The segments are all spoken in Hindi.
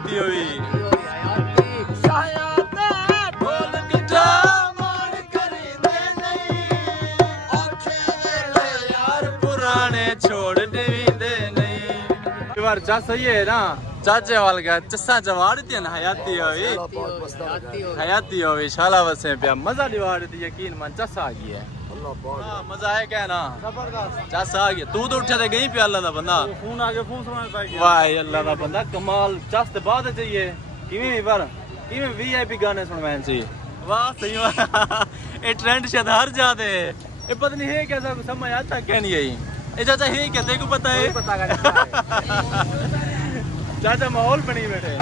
हयाती हुई छोड़ दे नहीं बार चा सही है ना चाचे वाल का चस्सा जवाड़ दी ना हयाती हो शाला वसे पे मजा दिवाड़ दी यकीन मन चस्सा आ गई है मजा है क्या ना चस्सा आ गया तू तो उठे थे गई पे अल्लाह दा बंदा फोन आगे फोन सुना वाह अल्लाह दा बंदा कमाल चस ते बाद चाहिए किवें भी पर किवें वीआईपी गाने सुनवाने चाहिए वाह सही वाह ये ट्रेंड शायद हर जाते ये पता नहीं है कैसा समझ आता क्या नहीं है ए चाचा है क्या तेरे को पता है चाचा माहौल बनी बैठे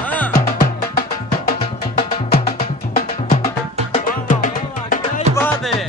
क्या ही बात है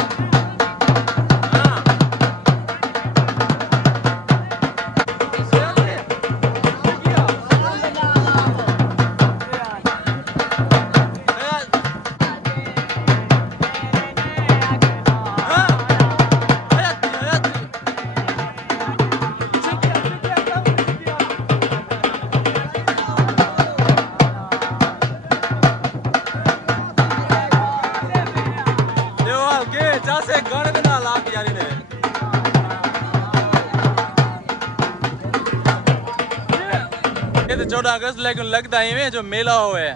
ये तो 14 अगस्त लेकिन लगता ही में जो मेला हुआ है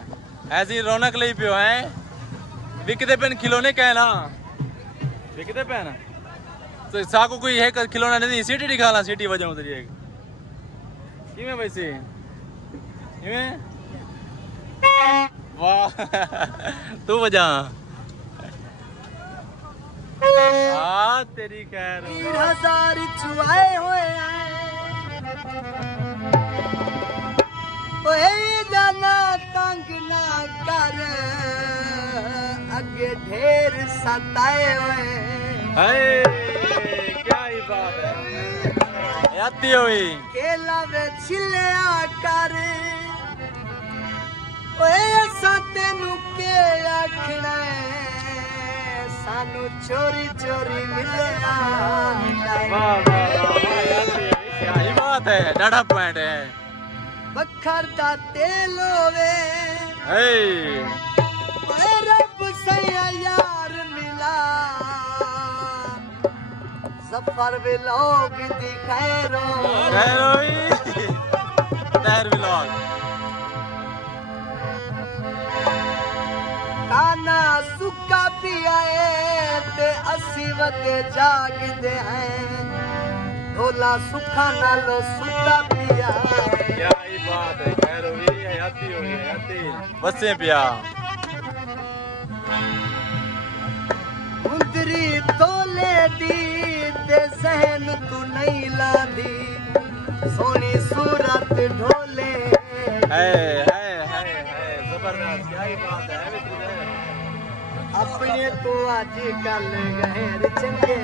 ऐसी रौनक ली पियो है बिकते पेन खिलौने का है ना बिकते पेन तो साको कोई है खिलौना नहीं सीटी दिखाला सीटी वजह उधर एक किमें वैसे किमें वाह तू वजह हाँ तेरी खैर 1000 चुआए हुए ओए जाना तंग ना कर आगे ढेर सताए हुए क्या ही बात है आती हुई केला वे छिलिया कर ओए असा तेनू के आखना सानू चोरी चोरी मिलिया वाह क्या ही बात है डाढ़ा पॉइंट है बखर दा तेल होवे ओए रब सैया यार मिला सफर भी लोग दिखाएरो खैर व्लॉग काना सुक्का पियाए ते अस्सी वगे जागदे हैं ढोला सुखा नालो सुता पिया क्या ही बात है खैर हुई हयाती बसे पिया मुंदरी तोले दी ते सहन तू नहीं लादी सोनी सूरत ढोले है जबरदस्त क्या ही बात है अपने तो आज कल गहर चंगे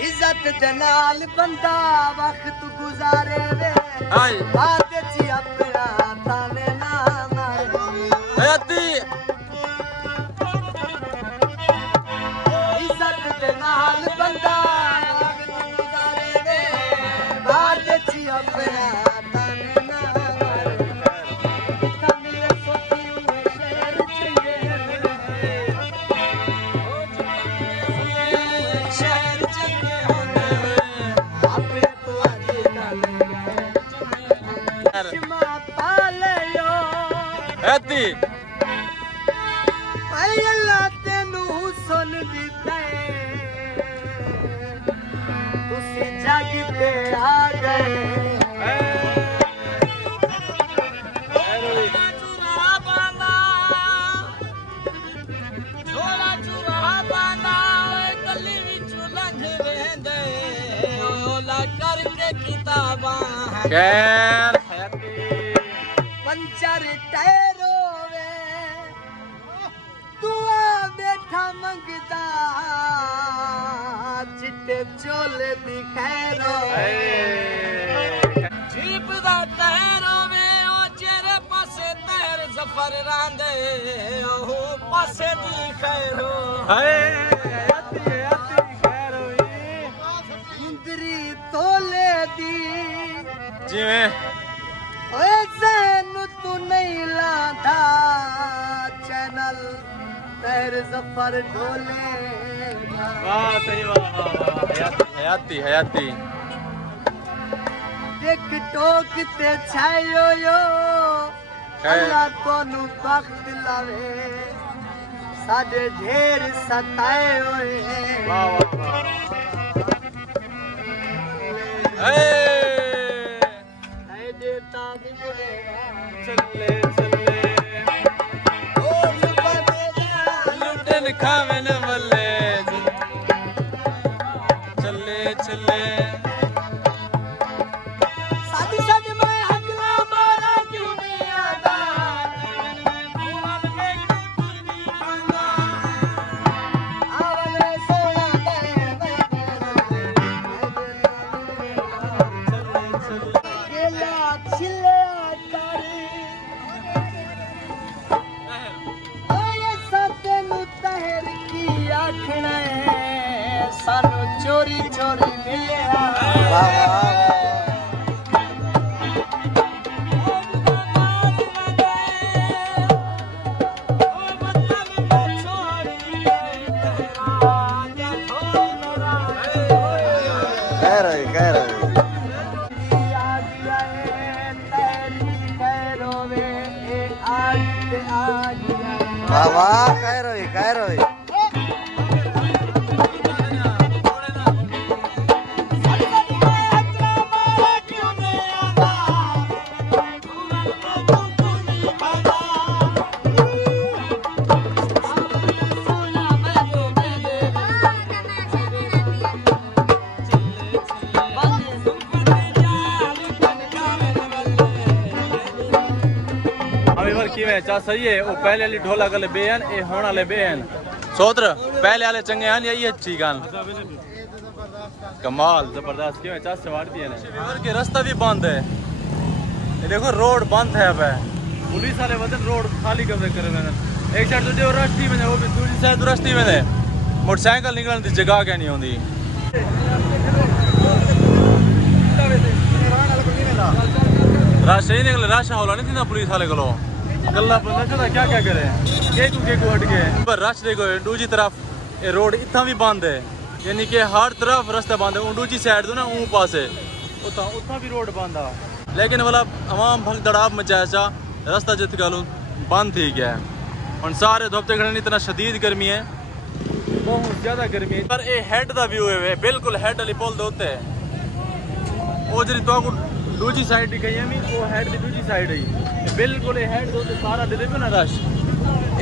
इज्जत जनाल बंदा वक्त गुजारे वे बात ची अपना थाने ना मारे इज्जत जनाल बंदा वक्त गुजारे वे बात ची अपना थाने ना अल्लाह तेनू सुन दिता तुसी जग पे आ गए पंचर टैरो वे तू बैठा मंगदा चिट्टे चोले दी खैरो जीप दा तहरो वे ओ चेरे पासे तहर जफर रांदे ओ पासे दी खैरो आती खैरो इंद्री तोले दी जिवें ओए ज़हन तू नहीं लांदा चैनल तहर जफर ढोले वाह सही वाह हयाती टिकटॉक ते छायो यो अल्लाह तोनू बख्त लावे साडे ढेर सताए होए वाह देता भी चले लुटन खावन वाले चले साडी मैं हकला मारा क्यों नहीं आता आवले सोना गेला छिले तारी ओए सतनु तहर की आखना सानू चोरी चोरी मिलिया वाह वाह खैर होई चा सही है वो पहले वाली ढोला गले बेहन ए होने वाले बेहन सोत्र पहले वाले चंगे हैं यही अच्छी गान कमाल जबरदस्त क्यों चा सवार दिए ने रिवर के रास्ता भी बंद है ये देखो रोड बंद है अब पुलिस वाले वजन रोड खाली कब्जे करे मैंने एक साइड तो जो रास्ते में वो भी दूसरी साइड रास्ते में है मोटरसाइकिल निकलने की जगह क्या नहीं होती रश ही निकले रश होला नहीं थी ना पुलिस वाले को गल्ला बंदा चला क्या करे केकू हट गए पर रश देखो दूसरी तरफ ये रोड इतना भी बंद है यानी कि हर तरफ रास्ता बंद है दूसरी साइड तो ना ऊँ पासे उतना भी रोड बंद है लेकिन वाला आवाम भग दड़ाब मचाया रास्ता जित गलू बंद थी गया और सारे धोपते खड़े इतना शदीद गर्मी है बहुत ज्यादा गर्मी है पर ये हेड का व्यू है बिल्कुल हेड वाली पुल दोते वो जी तो दूसरी साइड गई है वो हेड की दूसरी साइड है बिल्कुल ये हेड दो सारा दे ना रश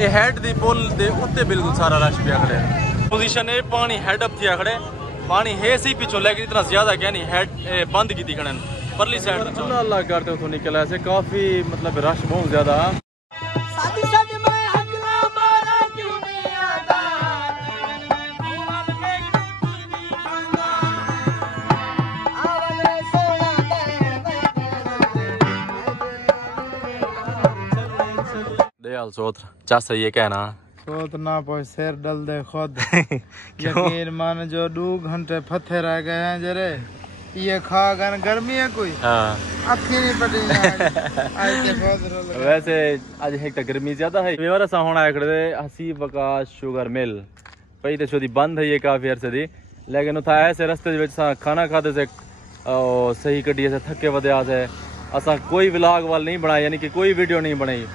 ये हेड दी पुल दे उत्ते बिल्कुल सारा रश पे खड़े पोजीशन है पानी हेड अप थी खड़े पानी है सी पिछो लेकिन इतना ज्यादा क्या नहीं हेड बंद की खड़े परली साइड अल्लाह करते उतो निकला ऐसे काफी मतलब रश बहुत ज्यादा सोत चाचा ये कहना सोत ना पर शेर डल दे खुद यकीन मान जो 2 घंटे फथे रह गए हैं जरे ये खा गन गर्मी है कोई आँखें नहीं पटी वैसे आज एक तो गर्मी ज्यादा है मेरा सा होना है खड़े हसीब वकास शुगर मिल पई तो छोदी बंद है ये काफी अरसे दी लेकिन उथा ऐसे रास्ते विच सा खाना खाते से सही कड्डी से थके वदया से असा कोई व्लॉग वाल नहीं बनाया यानी कि कोई वीडियो नहीं बनाई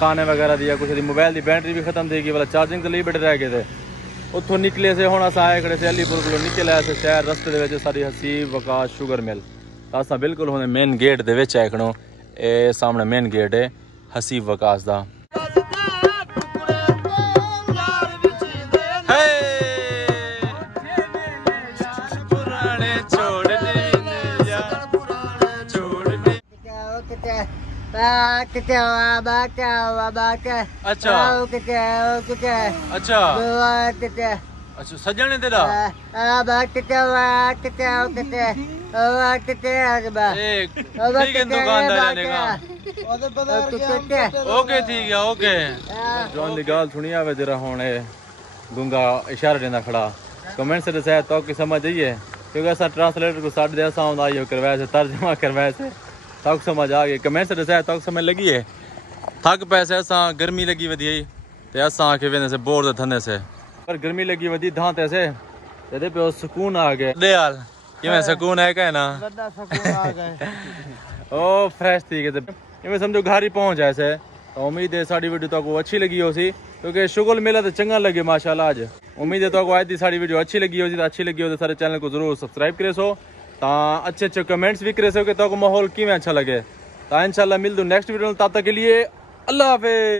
खाने वगैरह दिया कुछ मोबाइल की बैटरी भी खत्म थी वाला चार्जिंग के लिए बैठे रह गए थे उतों निकले से हम अस आए खड़े से अलीपुर को निकले से शहर रस्ते के सारी हसीब वकास शुगर मिल अस बिल्कुल हम मेन गेट के आए खड़ो ये सामने मेन गेट है हसीब वकास का अच्छा अच्छा अच्छा सजन ने तेरा दुकान जाने का ओके ठीक है ओके जोन दी गाल सुनी आवे जरा हुणे गुंगा इशारा देना खड़ा कमेंट से दसाया तो की समझ आइए क्योंकि असा ट्रांसलेटर को साढ़े दे साउंड आई करवाया से तर्जमा करवाया से तक समझ आ गई कमेंट से दसाया तक समझ लगी है थक पैसे असा गर्मी लगी वधी ते असा आके वेने से बोर दे धंधे से पर गर्मी लगी वधी धांते से जदे पे सुकून आ गया दे यार कि मैं सुकून है कहना बड़ा सुकून आ गए ओ फ्रेश थी के इवें समझो घर ही पहुंच जाए से तो उम्मीद है साड़ी वीडियो तो अच्छी लगी हो सी क्योंकि शुगल मेला तो चंगा लगे माशाल्लाह आज उम्मीद है तो आज दी साड़ी वीडियो अच्छी लगी हो सी तो अच्छी लगी हो तो सारे चैनल को जरूर सब्सक्राइब करे सो ता अच्छे अच्छे कमेंट्स भी करे सो कि तो माहौल किवें अच्छा लगे ता इंशाल्लाह मिल दो नेक्स्ट वीडियो तब तक के लिए अल्लाह हाफिज।